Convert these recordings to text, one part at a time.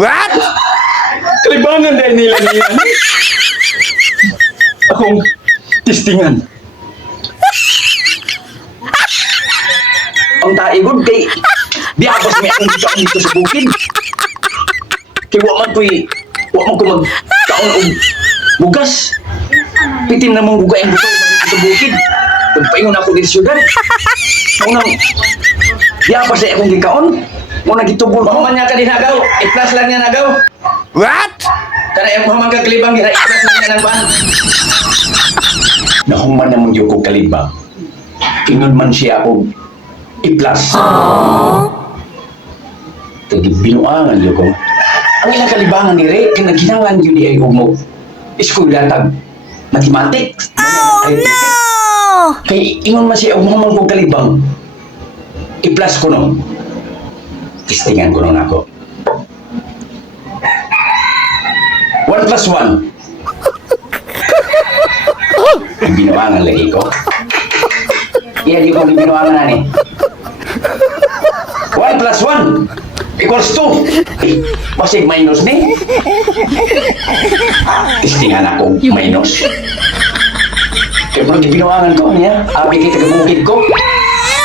What? Kalibangan dahil nila niya. Akong testingan. Ang taigod kay biyabas may akong dito sa bukid. Kay wa man ko magkaon og bugas. Pitim na mong bugay ang buto sa bukid. Pagpaingon ako dito sa syudad. Unang biyabas ay akong gikaon. Unang gitubol ko. Man niya ka dinagaw. I-plus lang niya nagaw. What? Kana yung mga kaglibang gira i-plus lang niya ng ban. Nahuman naman yung kong kalibang. Ingon man siya ako i-plus. Tadi binuangan yun ko. Ang ilang kalibangan ni Ray, kinaginangan yun ni Ayong mo. School latag. Mathematics. Oh no! Kay ingon man siya, umuman kong kalibang. I-plus ko nun. Testingan ko nun ako. 1 plus 1. Ang binuangan lagi ko. Iyan yung kong binuangan na ni. 1 plus 1 equals 2. Eh, pasig minus ni. Testingan ako minus. Kaya pala binuangan ko niya. Abi kita kabukid ko.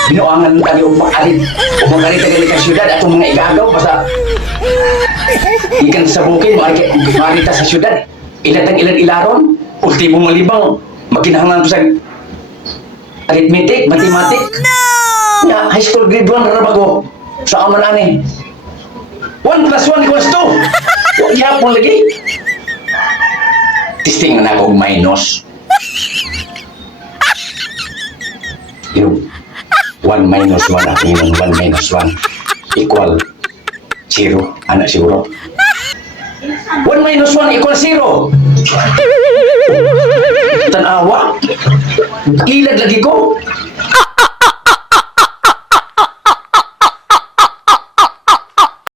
Binuangan tadi umakalit. Umakalit tagali ka syudad at mga igagaw. Basta ikan sa bukid, marita sa syudad. Ilatag ilan ilaron. Ultimo malibang. Makinahanglan ko sa arithmetic, mathematics. Ya, high school grade 1 rarabago. Sa aman ani. 1 plus 1 equals 2. Huwag yapon lagi. Testingan ako minus. Yung 1 minus 1 at yung 1 minus 1 equal 0. Anak siguro. 1 minus 1 equal 0. Tanawa. Ilad lagi ko.